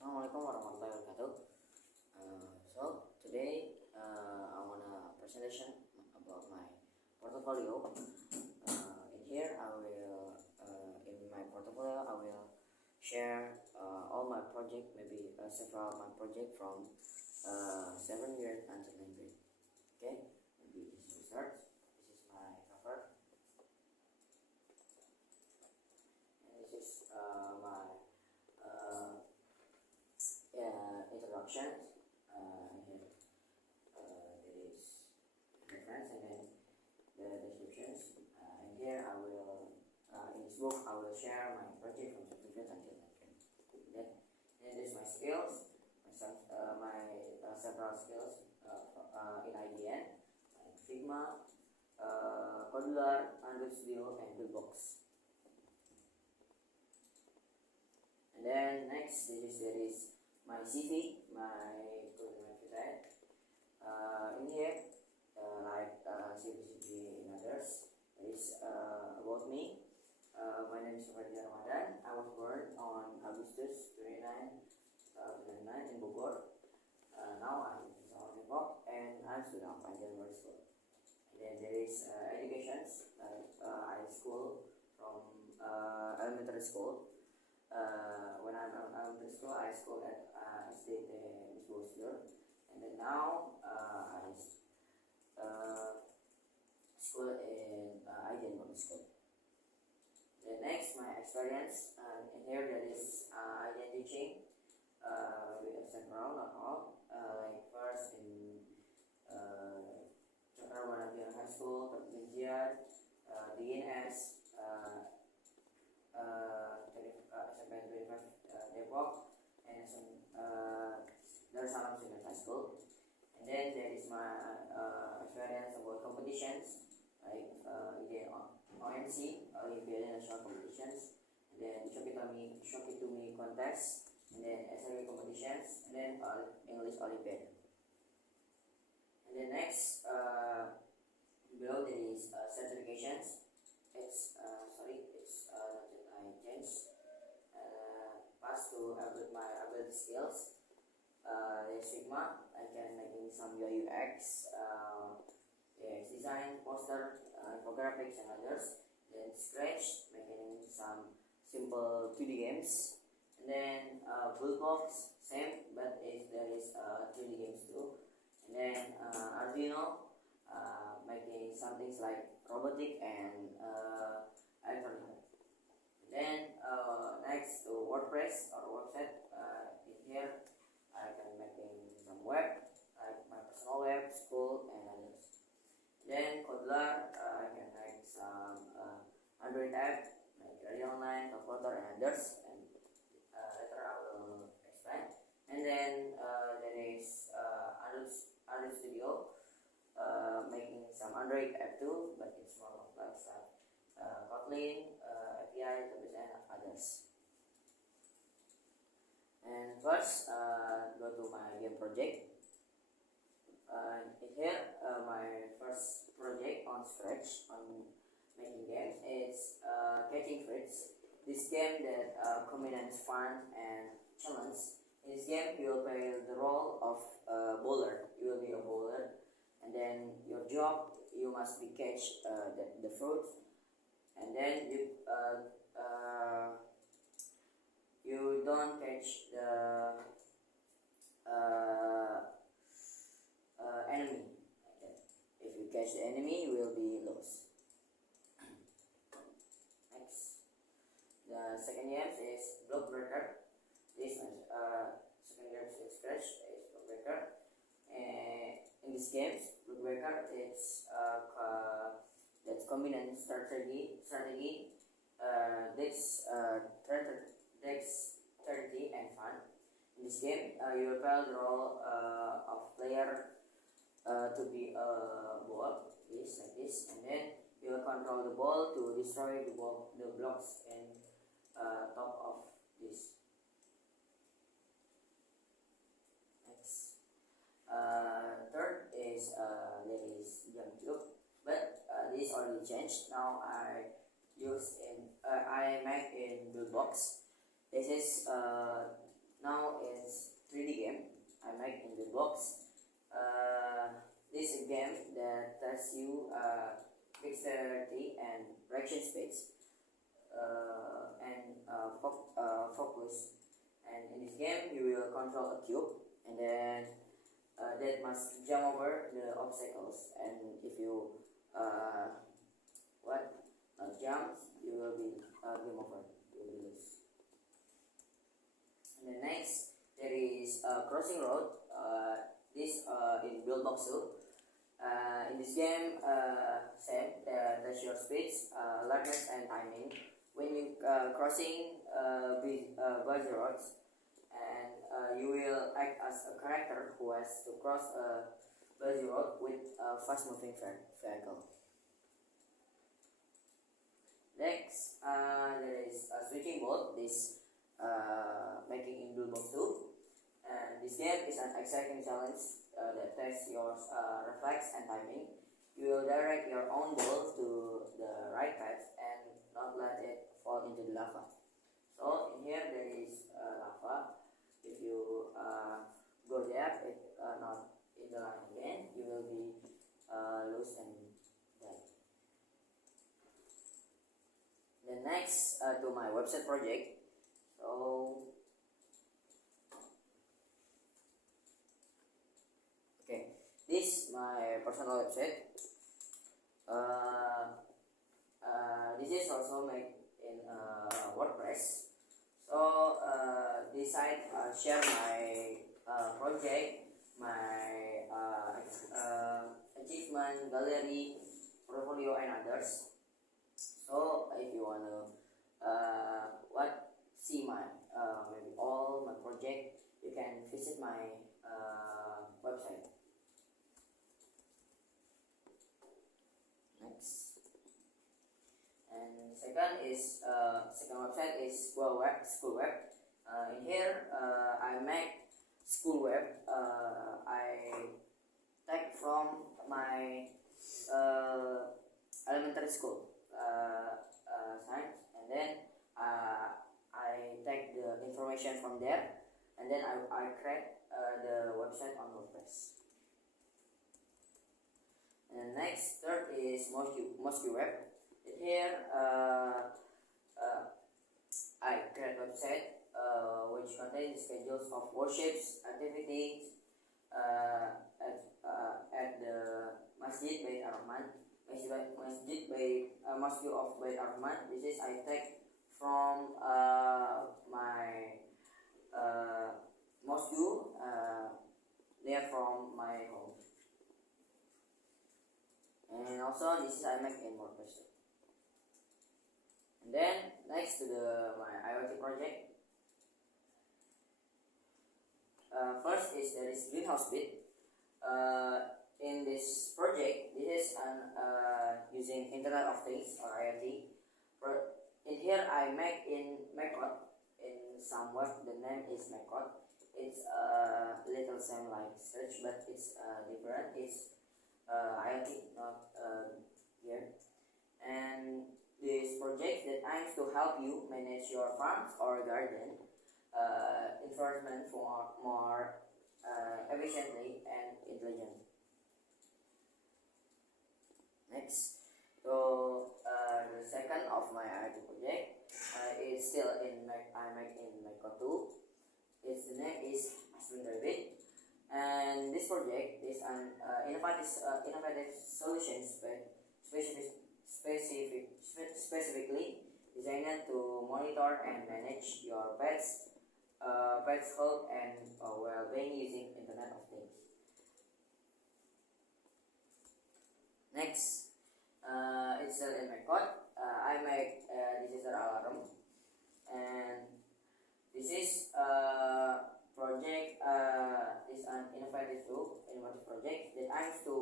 Assalamualaikum warahmatullahi wabarakatuh. So today I wanna presentation about my portfolio. In here I will in my portfolio I will share all my project, maybe several of my project from 7th grade until 9th grade. Okay, maybe this will start. This is my cover, and this is my introduction. Here there is reference and then the descriptions. And here I will in this book I will share my project from certificate until I can. Then there's my skills, my several skills in IDN, like Figma, Codeler, Android Studio, and Toolbox. And then next there is my CV, my career. In here, like CV in others, there is about me. My name is Fadil Ramadan. I was born on Agustus 29, 2009 in Bogor. Now I'm in South Depok and I'm student of January School. And then there is educations, like high school from elementary school. When I'm in elementary school, I school at State Miss Bosler, and then now I school in Indian Public School. Then next, my experience in here, that is Indian teaching with several, not all. Like first in Cakrawala High School, Terpinjian, DNS. SMP 25 Depok, and Darussalam Senior High School. And then there is my experience about competitions like ONC, Olympiad National Competitions, and then Shoki to Me contest, and then SRE competitions, and then English Olympiad. And then next, below there is certifications. It's not that I changed. Pass to my ability skills. There's Figma. I can making some UI UX, design, poster, infographics, and others. Then Scratch, making some simple 2D games. And then Bullbox, same, but there is 3D games too. And then Arduino, making some things like robotic and electronic. Then next to WordPress or website. In here I can making some web, like my personal web, school, and others. Then Codeler, I can make some Android app like Ready Online, Calculator, and others. And later I will explain. And then there is Android Studio, making some Android app too, but it's more complex like Kotlin, API, database, and others. And first, go to my game project. Here, my first project on Scratch on making games is Catching Fruits. This game that combines fun and challenge. In this game, you will play the role of a bowler. You will be a bowler, and then your job, you must be catch the fruit, and then you don't catch the enemy. Like that. If you catch the enemy, you will be lost. Next, the second game is Block Breaker. This second game is Scratch is Block Breaker. In this game, Block Breaker, it's that's combined strategy, dexterity, and fun. In this game, you play the role of player to be a ball, like this, and then you will control the ball to destroy the blocks in top of this. Next, third is there is Jump Loop, but this already changed. Now I make in Buildbox. This is now it's 3D game I make in Buildbox. This is a game that tests you dexterity and reaction speeds and focus. And in this game, you will control a cube, and then that must jump over the obstacles. And if you jump, you will be game over. You will lose. And then next, there is crossing road. This in Buildbox 2. In this game, same, there's your speeds, alertness, and timing. When you crossing busy roads, and you will act as a character who has to cross a busy road with a fast-moving vehicle. Next, there is a switching boat. This making in Buildbox 2. And this game is an exciting challenge that tests your reflex and timing. You will direct your own ball to the right path and not let it fall into the lava. So in here there is lava. If you go there, it not in the lava again, you will be lose and die. Then next to my website project. So this my personal website. This is also made in WordPress. So this site share my project, my achievement, gallery, portfolio, and others. So if you wanna see my maybe all my project, you can visit my website. Next, and second website is school web. In here I make school web. I take from my elementary school science, and then I take the information from there, and then I create the website on WordPress. And next, third is Mosque Web. In here, I create a website which contains schedules of worships, activities at the Masjid Bait Ar-Rahman, Mosque of Bait Ar-Rahman. This is I take from my mosque there from my home. And also this is I make in WordPress. And then next to my IoT project. First is there is Greenhouse Bit. In this project, this is using Internet of Things or IoT. In here I make in Macode. In some web the name is Macode. It's a little same like search, but it's different. It's IoT, not here. And this project that aims to help you manage your farms or garden environment for more efficiently and intelligent. Next, so the second of my IoT project is still in I make in Macode 2. Its name is Aspen Rabbit. And this project is an innovative solution specifically designed to monitor and manage your pet's health and well-being using Internet of Things. Next, it's still in Macode. I make disaster alarm, and this is project is an innovative project that aims to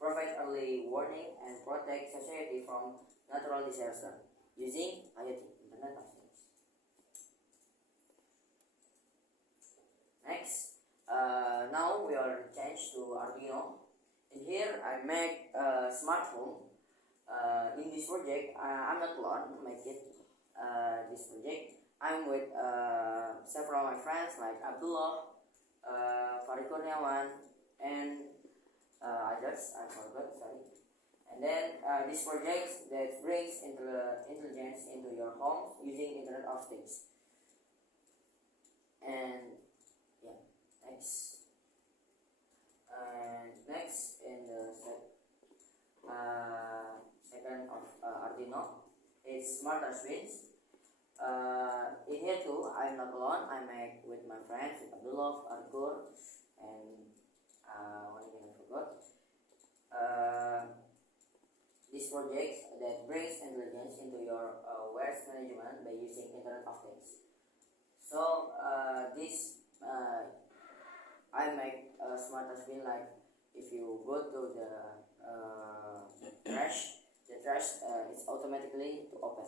provide early warning and protect society from natural disaster using IoT, Internet of Things. Next, now we are changed to Arduino. In here, I make a smart home. In this project, I'm not alone. Make it this project. I'm with several of my friends like Abdullah, Farid Kurniawan, and others I forgot, sorry. And then this project that brings intelligence into your home using Internet of Things. And yeah, next. And next in the second of Arduino is smart touchscreens. In here too, I'm not alone. I make with my friends, with Abdullah, Arkur, and one thing I forgot. This project that brings intelligence into your warehouse management by using Internet of Things. So this I make a smart touchscreen, like if you go to the trash, is automatically to open.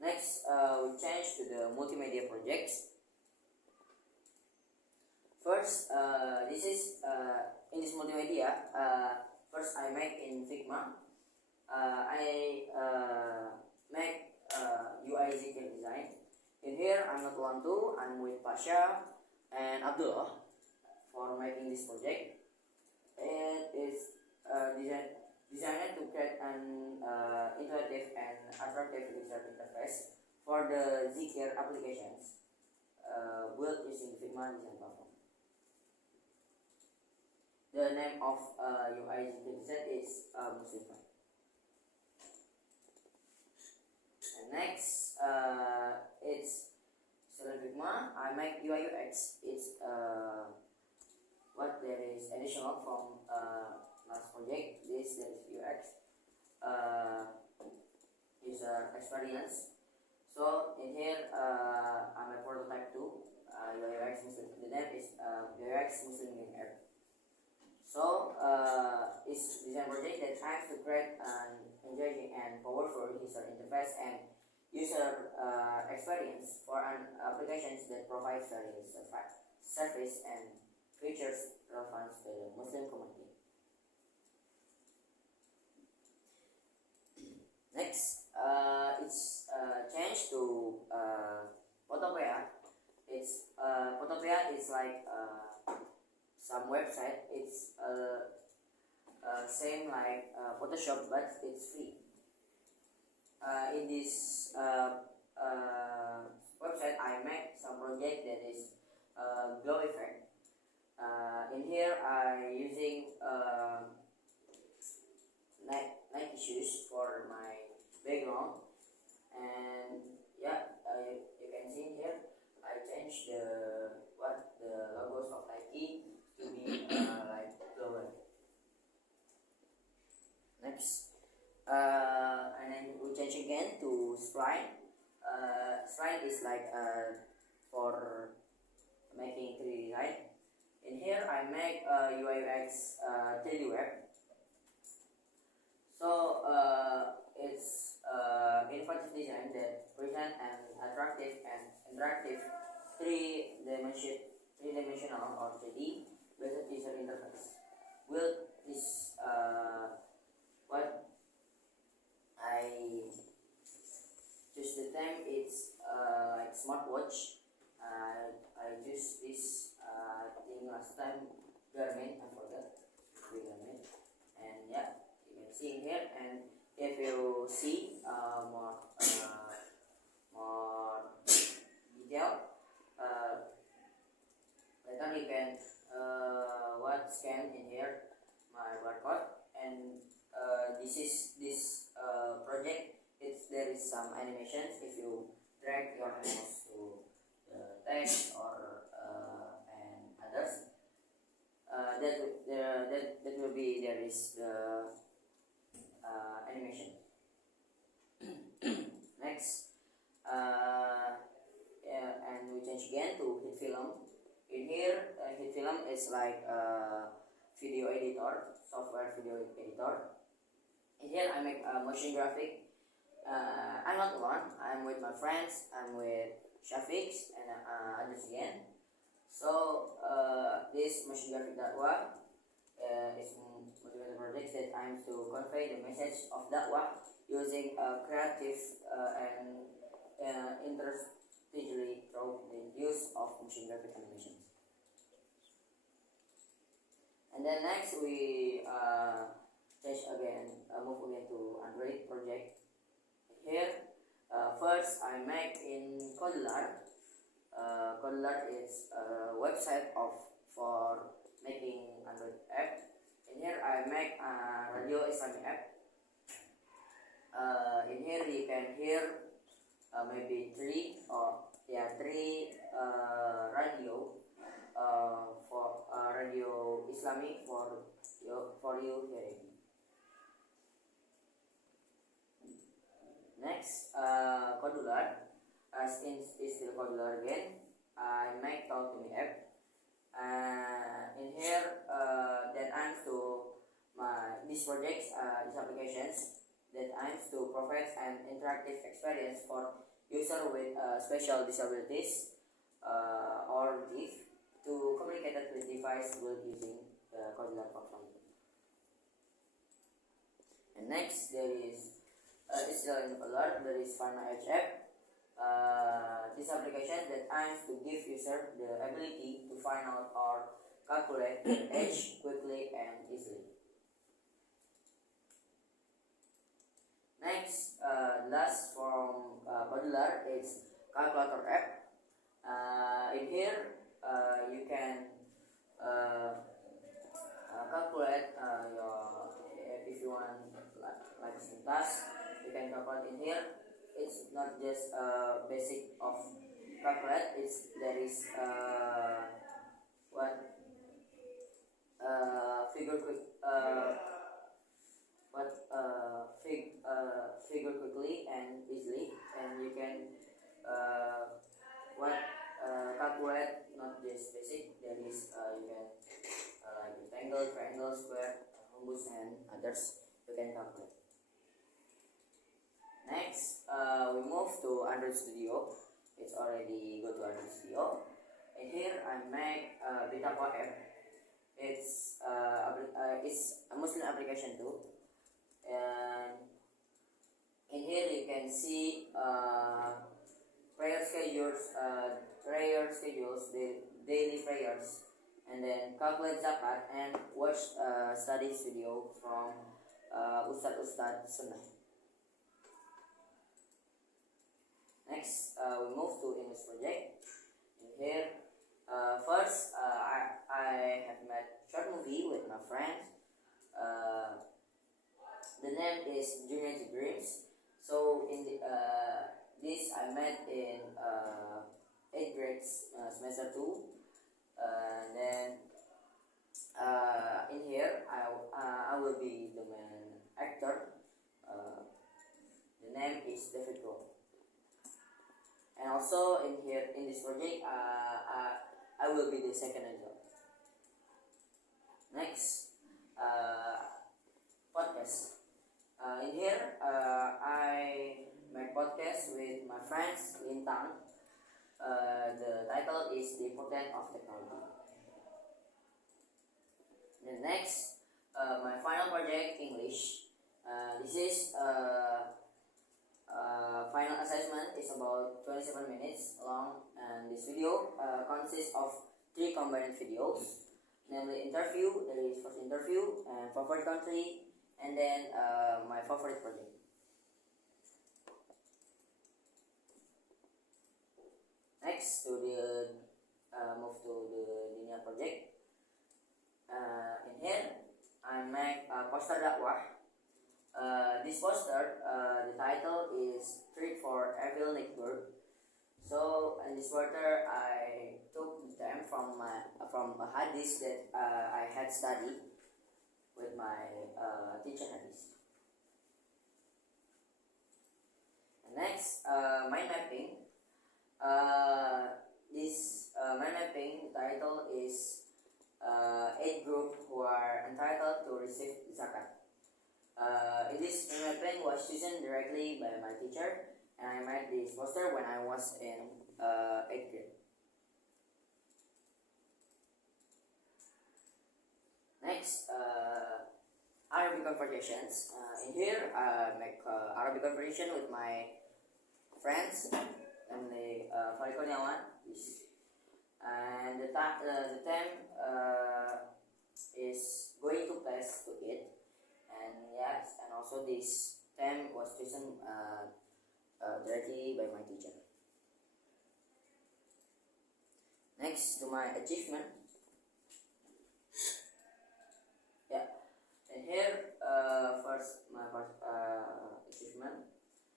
Next, we change to the multimedia projects. First, this is in this multimedia. First, I make in Figma. I make UI ZK design. In here, I'm not one too. I'm with Pasha and Abdullah for making this project. It is designed to create an intuitive and attractive user interface for the Zkr applications built using Figma design platform. The name of UI Zkr is Muslimify. And next, it's still Figma. I make UI UX. It's what there is additional from last project. This is UX user experience. So in here, I'm a prototype too. UI UX Muslim. The name is UI UX Muslim in Air. So it's design project that tries to create an engaging and powerful user interface and user experience for an applications that provides various service and features relevant to the Muslim community. Next, it's changed to Photopea. It's Photopea is like some website. It's same like Photoshop, but it's free. In this website, I make some project that is glow effect. In here, I using Nike shoes for my background, and yeah, you can see here I changed the logos of Nike to be like glowing. Next, and then we change again to Spline. Spline is like for making 3D design. In here, I make UI UX 3D web. So it's innovative design that present an attractive and interactive three-dimensional or 3D based user interface. Will is what I choose the time. It's like smartwatch. I choose this thing last time, Garmin. I forgot the Garmin, and yeah, you can see in here. And if you see more detail, later you can scan in here my barcode. And this project. There is some animations. If you drag your mouse to the text or and others, that will be there is the animation. Next, and we change again to HitFilm. In here, HitFilm is like video editor, software video editor. In here, I make a motion graphic. I'm not alone. I'm with my friends. I'm with Shafiq and others again. So this motion graphic Dakwah is multimedia projects that aims to convey the message of dakwah using a creative and interstitially through the use of motion graphic animations. And then next we move again to Android project. Here, first I make in Codelar. Codelar is a website for making Android app. In here I make a radio Islamic app. In here you can hear maybe three radio for radio Islamic for you hearing. Next, Codular. Is the Codular again. I make Talk to Me app. In here, that aims to these projects, these applications that aims to provide an interactive experience for user with special disabilities or deaf to communicate with device with using the Codular platform. And next, there is it's an alert. There is Pharma Edge app. This application that aims to give user the ability to find out or calculate age quickly and easily. Next, last from Modular is calculator app. In here, you can calculate your if you want like some task, you can calculate in here. It's not just basic of calculate. There is figure figure quickly and easily, and you can calculate not just basic. There is you can like rectangle, triangle, square, rhombus, and others you can calculate. Next, we move to Android Studio. It's already go to Android Studio. And here I make Bitaqwa app. It's a Muslim application too. And in here you can see prayer schedules, daily prayers, and then calculate zakat and watch studies video from Ustad Sunnah. Next, we move to English project. In here, first I have made short movie with my friend. The name is Journey to Dreams. So in this I made in 8th grade semester 2. And then in here I will be the main actor. The name is David Rowe. And also in here in this project, I will be the second actor. Next, podcast. In here, I make podcast with my friends Lintang. The title is The Importance of Technology. The next, my final project English. This is final assessment is about 27 minutes long, and this video consists of 3 combined videos, namely interview. There is first interview and favorite country, and then my favorite project. Next, to the move to the linear project. In here, I make a poster dakwah. This poster, the title is Treat for Evil Neighbor. So in this poster, I took the time from a hadith that I had studied with my teacher hadith. And next, mind mapping. This mind mapping title is 8 group who are entitled to receive zakat. This mapping was chosen directly by my teacher, and I made this poster when I was in 8th grade. Next, Arabic conversations. In here, I make Arabic conversation with my friends, namely Farid Kurniawan, and the time is going to class to eat, and yes, and also this time was chosen directly by my teacher. Next to my achievement, yeah, and here my first achievement,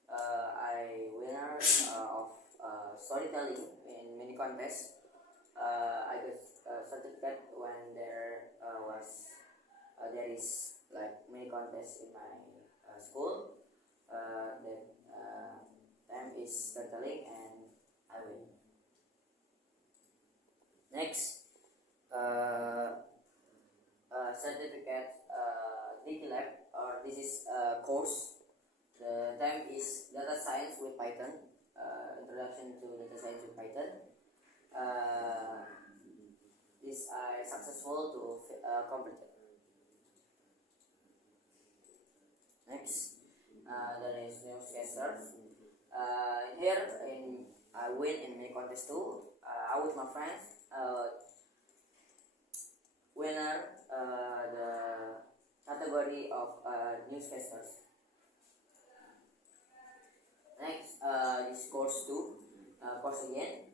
I winner of storytelling in mini contest. I got a certificate when there is like mini contest in my school. That time is storytelling and I win. Next, certificate DigiLab, or this is a course. The time is data science with Python. Introduction to data science with Python. This I successful to complete. Next, there is newscasters. Here I win in mini contest too. I with my friends winner the category of newscasters. Next, this course 2, course again.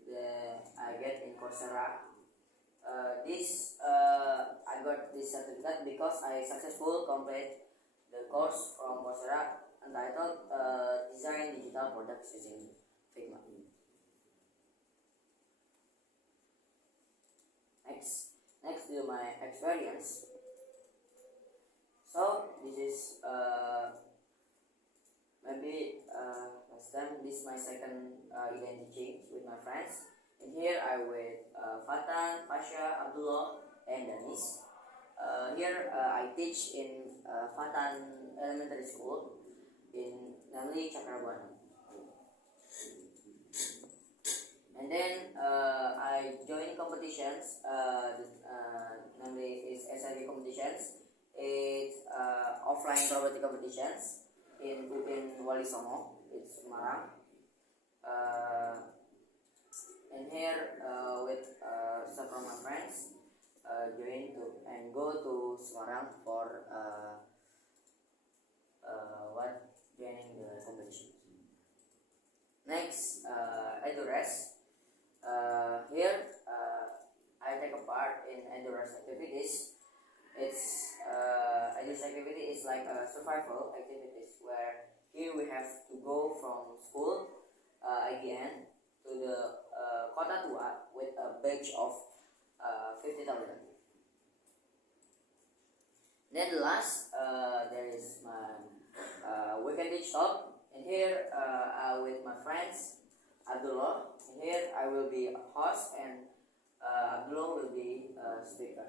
I get in Coursera. I got this certificate because I successful complete the course from Coursera entitled Design Digital Products using Figma. Next to my experience. So this is maybe last time this is my second event teaching with my friends. And here I with Fatan, Fasha, Abdullah, and Danis. Here I teach in Fatan Elementary School in namely Cakrabuana. And then I join competitions, namely is SIV competitions. It's offline robotic competitions in Wali Songo, it's Semarang. And here with some of my friends join to and go to Semarang for joining the competition. Next, Edures. Here I take a part in Edures activities. It's Edures activity is like a survival activities where here we have to go from school again to the Kota Tua with a badge of 50,000. Then last, there is my weekend shop. And here with my friends Abdullah. And here I will be a host and Abdullah will be speaker.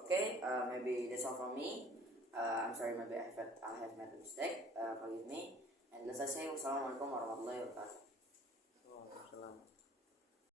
Okay, maybe that's all from me. I'm sorry, maybe I have made a mistake. Forgive me. And let's say wassalamualaikum warahmatullahi wabarakatuh. Waalaikumsalam.